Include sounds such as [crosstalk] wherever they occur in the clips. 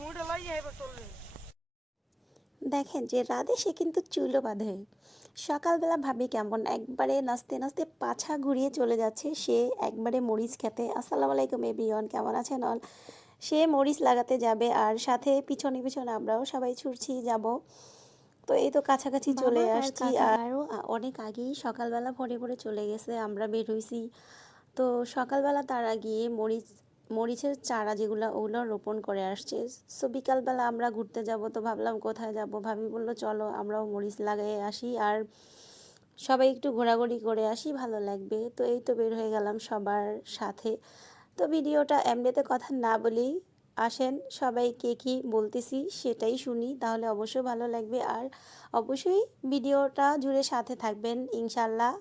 মুড়ে লই যাইব দেখেন যে রাধে সে কিন্তু চুলও বাঁধে। সকালবেলা ভাবি কেমন একবারে নাচতে নাচতে পাছা ঘুরিয়ে চলে যাচ্ছে। সে একবারে মরিচ খেতে। আসসালামু আলাইকুম এভরিওয়ান কেমন আছেন অল সে মরিচ লাগাতে যাবে আর সাথে পিছনে পিছনে আমরাও সবাই ছুটছি যাব। তো এই তো কাছাকাছি চলে আসছি আরও অনেক আগেই সকালবেলা ভোরে ভরে চলে গেছে আমরা বের হইছি। তো সকালবেলা তার আগে মরিচ মরিচের চারা যেগুলো ওগুলো রোপণ করে আসছে। সো বিকালবেলা আমরা ঘুরতে যাব তো ভাবলাম কোথায় যাব? ভাবি বলল, চলো আমরাও মরিচ লাগাই আসি আর সবাই একটু ঘোরাঘুরি করে আসি, ভালো লাগবে। তো এই তো বের হয়ে গেলাম সবার সাথে। তো ভিডিওটা এমনিতে কথা না বলেই আসেন, সবাই কে কী বলতেছি সেটাই শুনি, তাহলে অবশ্যই ভালো লাগবে। আর অবশ্যই ভিডিওটা জুড়ে সাথে থাকবেন, ইনশাল্লাহ।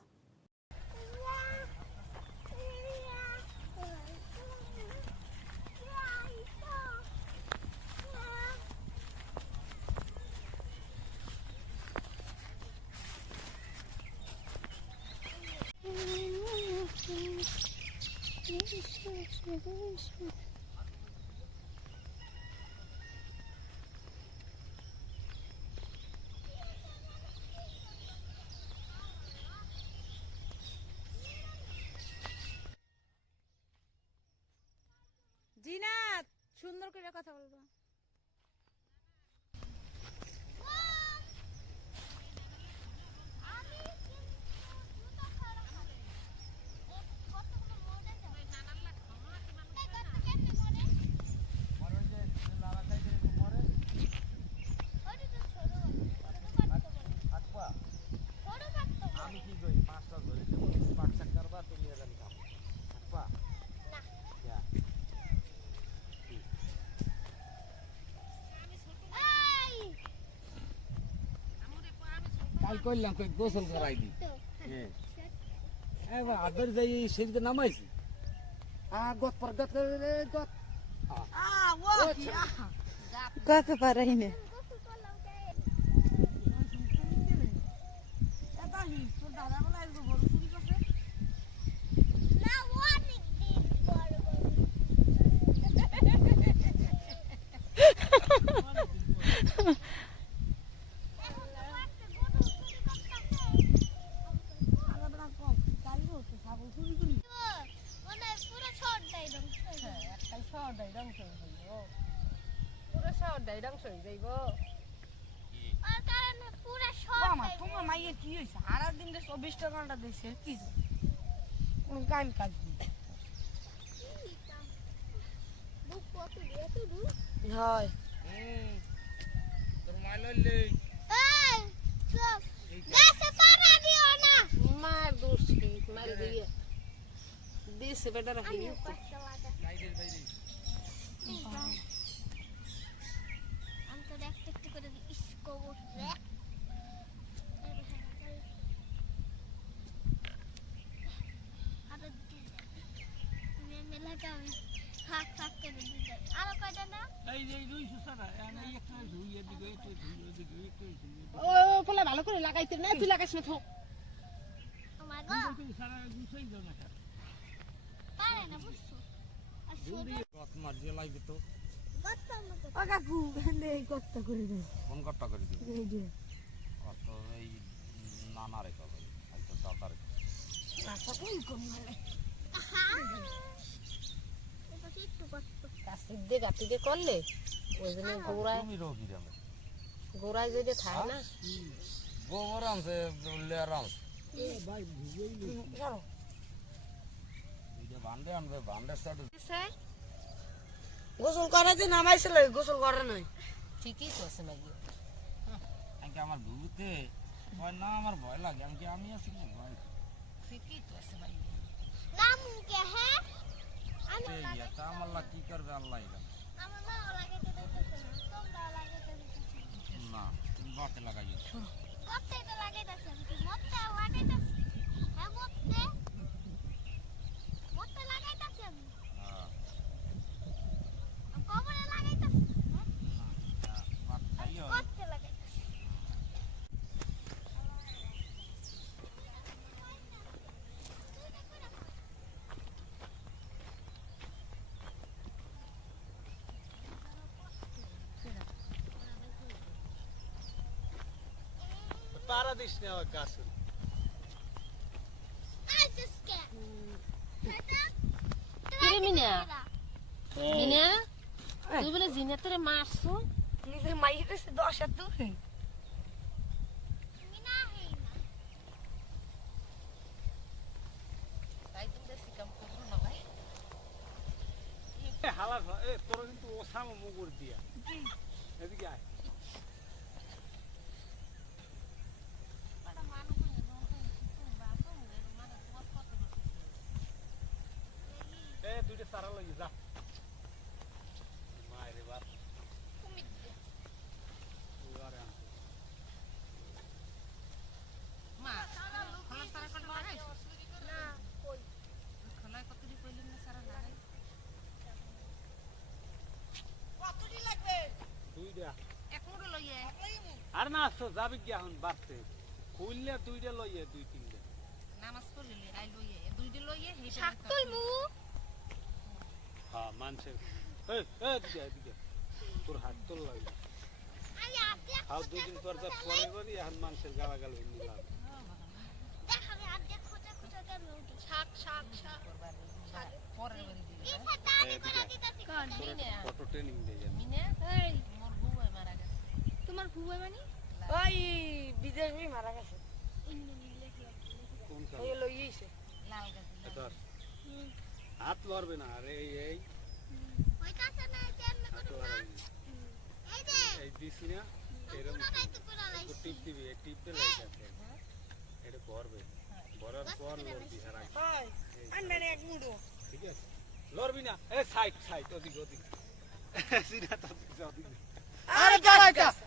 জিনাত সুন্দর করে কথা বলব আমি কি করি পাঁচটা ধরে দেবো তুমি পাকশাক করবা তুমি এখানে খাও থাকবা যা। কাল করলাম কই গোসল করাই দি। হ্যাঁ। এবার আদর যাই শরীরে নামাইছি। আ গত পর গত গত। কত পারাই না। দাদা বলে আসব বড় চুরি করছে আলাদা কম কালি হতো ছাগল চুরি করি একটাই শহরটাই ধ্বংস হয়ে যাইব পুরো শহরটাই ধ্বংস হয়ে যাইব আমার তোমার মাইয়ের কি হয়েছে আর দিন চব্বিশ টাকাটা দিয়েছে কি কোন কাম কাজ নেই হয় তোর মাইল মার দোষ কি দিয়ে দিছে বেটা রাখি সাইডের বাইরে আমি তো দেখতে একটু করে একটা ধুই একটা একটা ও পোলা ভালো করে লাগাইতে না তুই লাগাইছ না থো আমার গো এদিকে সারা গুছাই দাও না পারে না বুঝছ করলে ওই জন্য গোড়ায় তুমি রোগী যাবে গোড়ায় যদি খায় না। গোবর আনছে বান্ডে আনবে বান্ডের সাথে। গোসল করে যে নামাইছিল গোসল করে নাই। ঠিকই করছে নাকি আমি আমার ভুলতে? ভয় না আমার ভয় লাগে আমি কি আমি আছি কি? ভয়। ঠিকই করছে ভাই নাম কে হ্যাঁ? আমার লা কি করবে আল্লাহ দিস না ওই গাছ মিনা মিনা নিজের মাইয়ের কাছে দশ হাত দূরে মিনা হেই না তাই তুমি বেশি কাম করব না ভাই হালা এ তোর কিন্তু ওসামা মুগুর দিয়া এদিকে আয় পাড়া মানুষ হয়ে যাবে, ওটা তুমি বাবা, মানে তোমার কত বছর? এ দুইটা তারা লই যা মায়ের বাপ এবারে আনতে মা, খোলা সারা কটা লাগাইছো? খোলায় কতটি কইলি না সারা লাগাই? কতটি লাগবে দুইটা এক মুঠো লইয়ে। আর না আসতো যাবি কি এখন বাড়তে খুললে দুইটা লইয়ে দুই তিনটা। নামাজ পড়লি, আই লইয়ে। দুইটি লইয়ে, হেইটা শাক রাখা। তুলমু হ্যাঁ এই এই এদিকে তোর হাত আদে হাও দুই দিন পর যা পরে করি এখন মানুষের গালাগাল নিলাম দেখ আমি আদে খোঁজা খোঁজা কেন উঠি। শাক শাক শাক। কি হ্যাঁ? ফাটা করে দিতাছি কোন ফটো ট্রেনিং দেই আমি মিনা, এই মোর বউয়ে মারা গেছে। তোমার ভুয়া মানে ওই বিদেশ বি মারা গেছে। কোন ওই লই লাল গাছে, হাত লড়বে না আরে এই এই। ওই কাছে না দিছি না এরকম টিপ দিবি এই টিপ দিলে এইটাতে এটা ভরবে ভরার পর লড়বি হারাই। আনবেন এক মুঠো ঠিক আছে। লড়বি না। এ সাইড সাইড ওদিক ওদিক। [laughs] সিধা তো ওদিক ওদিক। আরে গাছ ওইছে, ওইছে।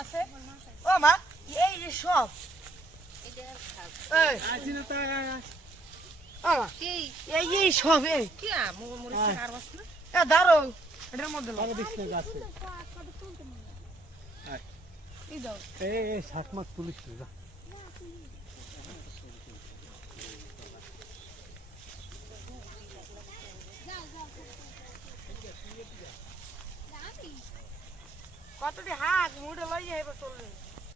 আছে ও মা এই যে সব। এই? এই সব এই। দাঁড়ো এটার মধ্যে এই শাক মাছ তুলিস যা। কতটি হাত মুঠে লই যাই এবার চলবে?